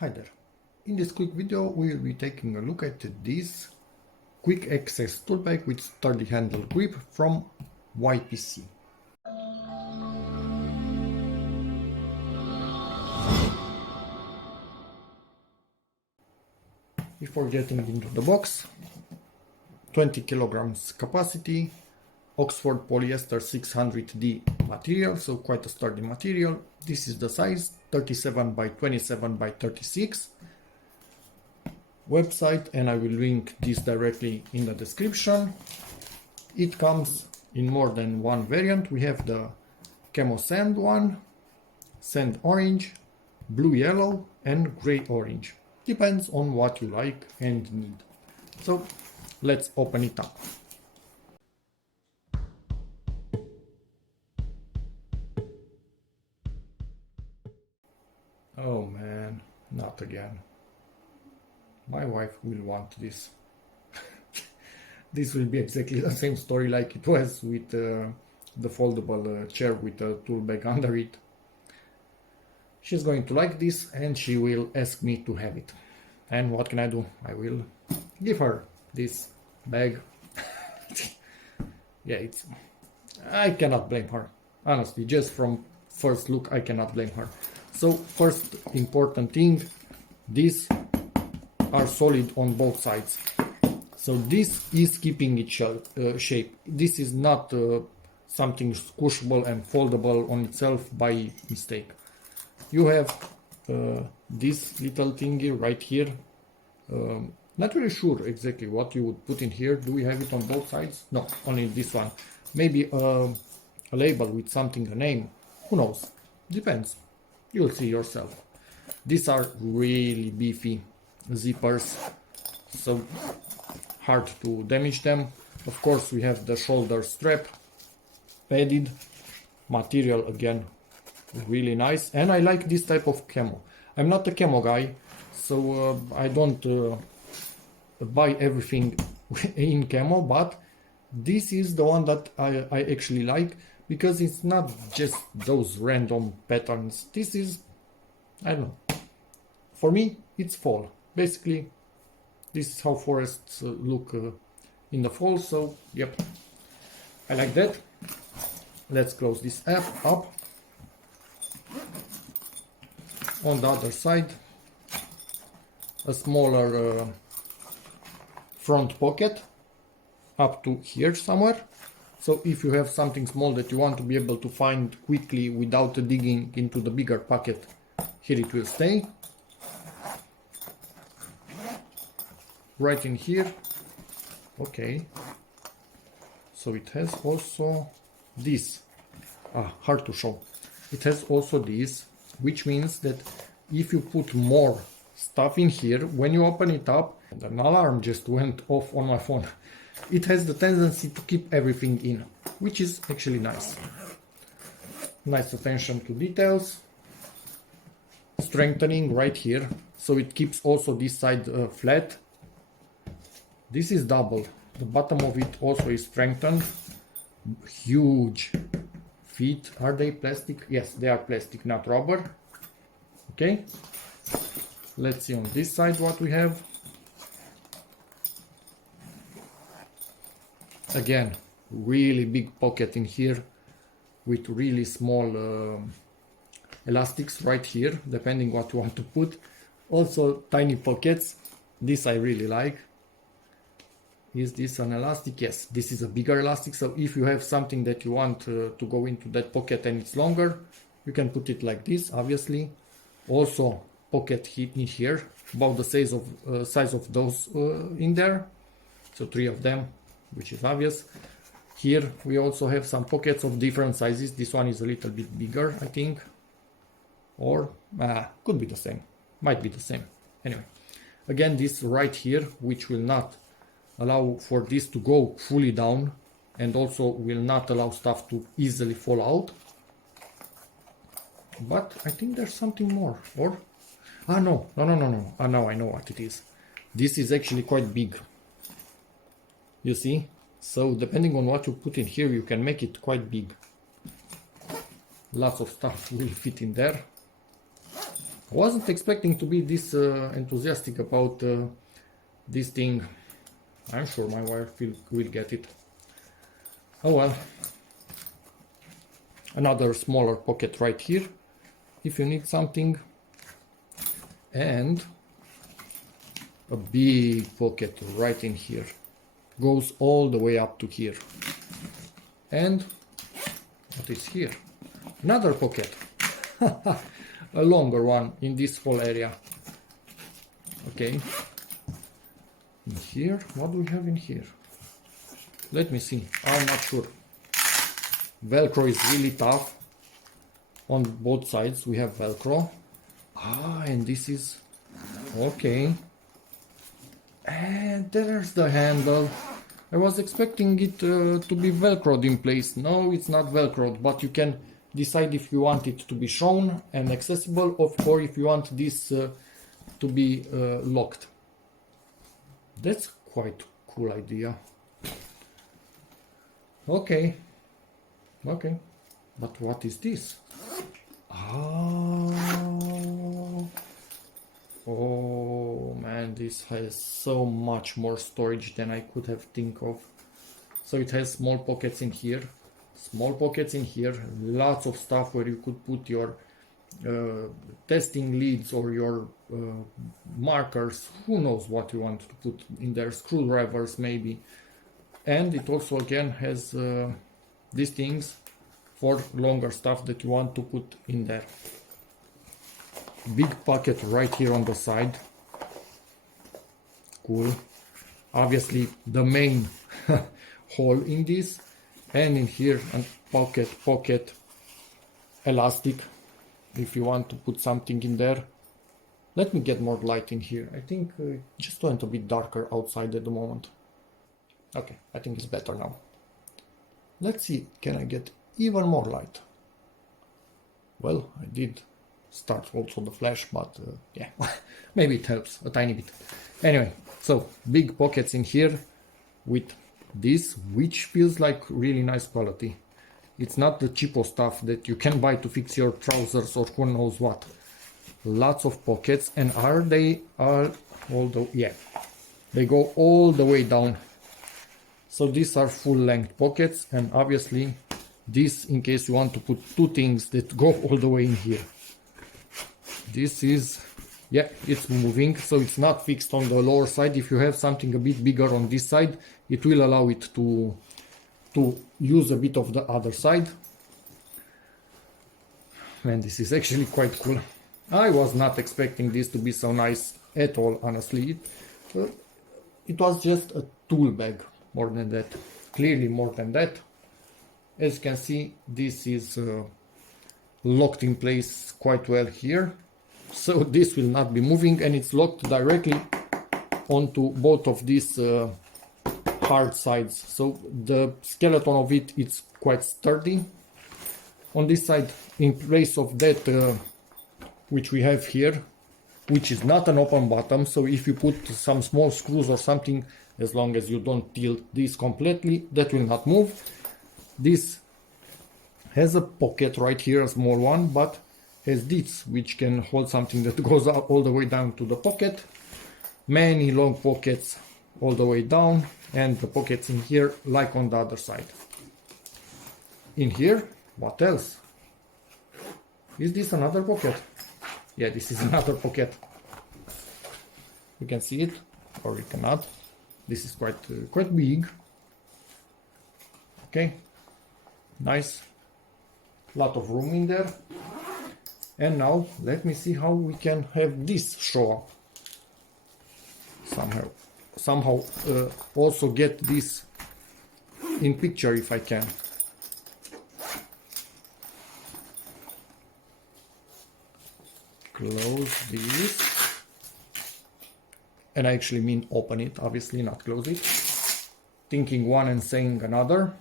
Hi there. In this quick video we will be taking a look at this quick access tool bag with sturdy handle grip from YPC. Before getting into the box, 20 kilograms capacity, Oxford polyester 600D material, so quite a sturdy material. This is the size, 37 by 27 by 36. Website, and I will link this directly in the description. It comes in more than one variant. We have the camo sand one, sand orange, blue yellow, and gray orange. Depends on what you like and need. So let's open it up. Oh man, not again. My wife will want this. This will be exactly the same story like it was with the foldable chair with a tool bag under it. She's going to like this and she will ask me to have it. And what can I do? I will give her this bag. Yeah, I cannot blame her. Honestly, just from first look, I cannot blame her. So first important thing, these are solid on both sides. So this is keeping its shape. This is not something squishable and foldable on itself by mistake. You have this little thingy right here. Not really sure exactly what you would put in here. Do we have it on both sides? No, only this one. Maybe a label with something, a name. Who knows? Depends. You'll see yourself. These are really beefy zippers, so hard to damage them. Of course, we have the shoulder strap, padded material, again really nice, and I like this type of camo. I'm not a camo guy, so I don't buy everything in camo, but this is the one that I actually like, because it's not just those random patterns. This is, I don't know, for me it's fall. Basically, this is how forests look in the fall, so yep, I like that. Let's close this app up. On the other side, a smaller front pocket up to here somewhere. So if you have something small that you want to be able to find quickly without digging into the bigger pocket, here it will stay. Right in here. Okay, so it has also this, hard to show. It has also this, which means that if you put more stuff in here, when you open it up, and an alarm just went off on my phone, it has the tendency to keep everything in, which is actually nice. Nice attention to details. Strengthening right here, so it keeps also this side flat. This is double. The bottom of it also is strengthened. Huge feet. Are they plastic? Yes, they are plastic, not rubber. Okay. Let's see on this side what we have. Again, really big pocket in here with really small elastics right here, depending what you want to put. Also tiny pockets. This I really like. Is this an elastic? Yes, this is a bigger elastic, so if you have something that you want to go into that pocket and it's longer, you can put it like this, obviously. Also pocket in here, about the size of those in there, so 3 of them, which is obvious. Here we also have some pockets of different sizes. This one is a little bit bigger, I think, or could be the same, might be the same. Anyway, again, this right here, which will not allow for this to go fully down, and also will not allow stuff to easily fall out. But I think there's something more, or no, now I know what it is. This is actually quite big, you see, so depending on what you put in here, you can make it quite big. Lots of stuff will fit in there. I wasn't expecting to be this enthusiastic about this thing. I'm sure my wife will get it. Oh well. Another smaller pocket right here if you need something, and a big pocket right in here, goes all the way up to here. And what is here? Another pocket. A longer one in this whole area. Okay. In here, what do we have in here? Let me see. I'm not sure. Velcro is really tough. On both sides we have Velcro. And this is okay. And there's the handle. I was expecting it to be velcroed in place. No, it's not velcroed, but you can decide if you want it to be shown and accessible, or if you want this to be locked. That's quite cool idea. Okay, but what is this? Oh man, this has so much more storage than I could have think of. So it has small pockets in here, lots of stuff where you could put your testing leads or your markers, who knows what you want to put in there, screwdrivers maybe. And it also again has these things for longer stuff that you want to put in there. Big pocket right here on the side. Cool. Obviously the main hole in this, and in here a pocket elastic if you want to put something in there. Let me get more light in here. I think just went a bit darker outside at the moment. Okay, I think it's better now. Let's see, can I get even more light? Well, I did start also the flash, but yeah, maybe it helps a tiny bit. Anyway, so big pockets in here with this, which feels like really nice quality. It's not the cheapo stuff that you can buy to fix your trousers or who knows what. Lots of pockets, and they go all the way down. So these are full length pockets, and obviously this in case you want to put two things that go all the way in here. This is, yeah, it's moving, so it's not fixed on the lower side. If you have something a bit bigger on this side, it will allow it to use a bit of the other side. And this is actually quite cool. I was not expecting this to be so nice at all, honestly. It was just a tool bag, more than that, clearly more than that. As you can see, this is locked in place quite well here, so this will not be moving, and it's locked directly onto both of these hard sides. So the skeleton of it is quite sturdy. On this side, in place of that which we have here, which is not an open bottom, so if you put some small screws or something, as long as you don't tilt this completely, that will not move. This has a pocket right here, a small one, but has this, which can hold something that goes up all the way down to the pocket. Many long pockets all the way down, and the pockets in here like on the other side. In here, what else? Is this another pocket? Yeah, this is another pocket. You can see it, or you cannot. This is quite big. Okay, nice, lot of room in there. And now let me see how we can have this show up somehow. Also get this in picture if I can. Close this, and I actually mean open it, obviously, not close it. Thinking one and saying another.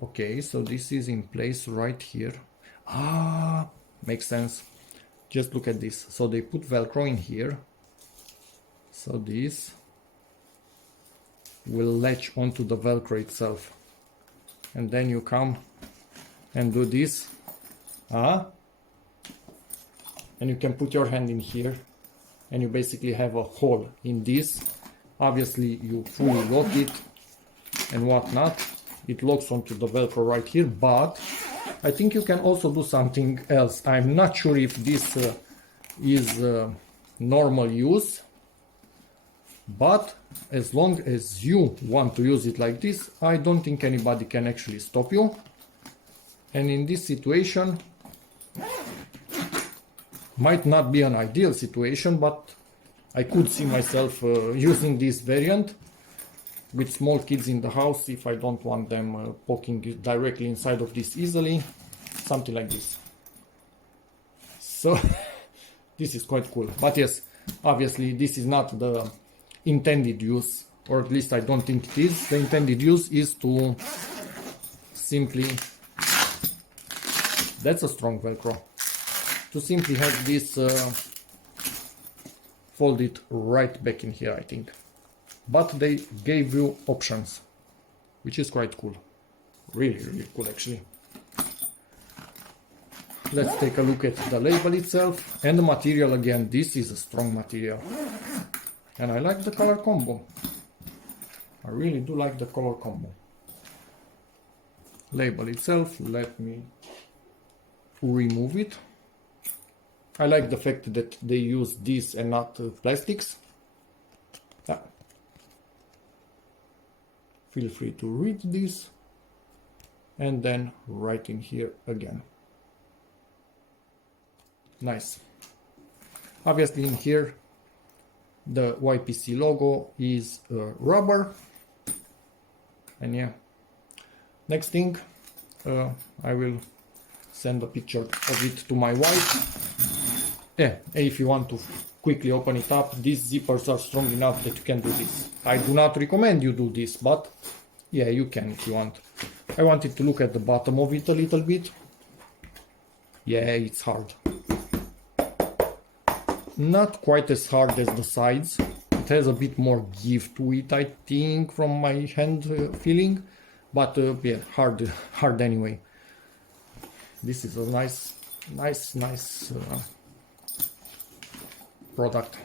Okay, so this is in place right here. Makes sense. Just look at this. So they put Velcro in here, so this will latch onto the Velcro itself, and then you come and do this. and you can put your hand in here, and you basically have a hole in this. Obviously you fully lock it and whatnot. It locks onto the Velcro right here, but I think you can also do something else. I'm not sure if this is normal use, but as long as you want to use it like this, I don't think anybody can actually stop you. And in this situation, might not be an ideal situation, but I could see myself using this variant with small kids in the house if I don't want them poking directly inside of this easily. Something like this. So this is quite cool. But yes, obviously this is not the intended use, or at least I don't think it is. The intended use is to simply, that's a strong Velcro, to simply have this fold it right back in here, I think. But they gave you options, which is quite cool. Really, really cool actually. Let's take a look at the label itself and the material again. This is a strong material. And I like the color combo. I really do like the color combo. Label itself, let me remove it. I like the fact that they use this and not plastics. Yeah. Feel free to read this and then write in here again. Nice. Obviously in here the YPC logo is rubber, and yeah, next thing, I will send a picture of it to my wife. Yeah, if you want to quickly open it up, these zippers are strong enough that you can do this. I do not recommend you do this, but yeah, you can if you want. I wanted to look at the bottom of it a little bit. Yeah, it's hard. Not quite as hard as the sides. It has a bit more give to it, I think, from my hand feeling, but yeah, hard anyway. This is a nice product.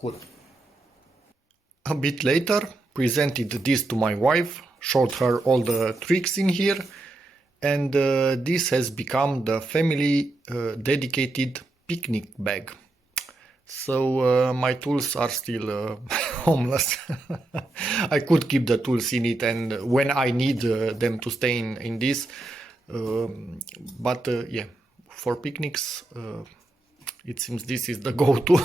Cool. A bit later, presented this to my wife, showed her all the tricks in here, and this has become the family dedicated picnic bag. So my tools are still homeless. I could keep the tools in it, and when I need them to stay in this, but yeah, for picnics it seems this is the go-to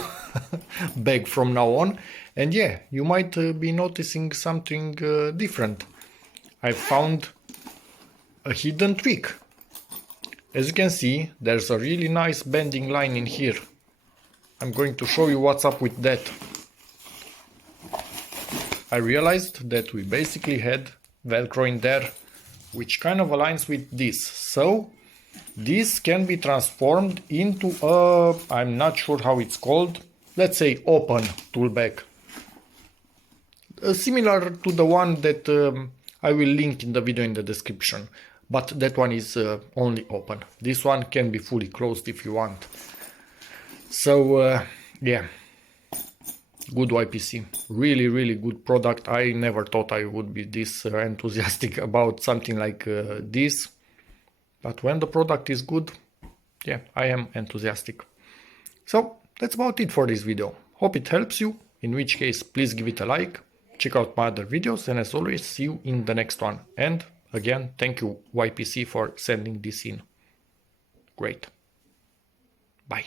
bag from now on. And yeah, you might be noticing something different. I found a hidden trick. As you can see, there's a really nice bending line in here. I'm going to show you what's up with that. I realized that we basically had Velcro in there, which kind of aligns with this. So this can be transformed into a, I'm not sure how it's called, let's say open tool bag. Similar to the one that I will link in the video in the description. But that one is only open. This one can be fully closed if you want. So yeah, good YPC. Really, really good product. I never thought I would be this enthusiastic about something like this. But when the product is good, yeah, I am enthusiastic. So that's about it for this video. Hope it helps you. In which case, please give it a like. Check out my other videos. And as always, see you in the next one. And again, thank you YPC for sending this in. Great. Bye.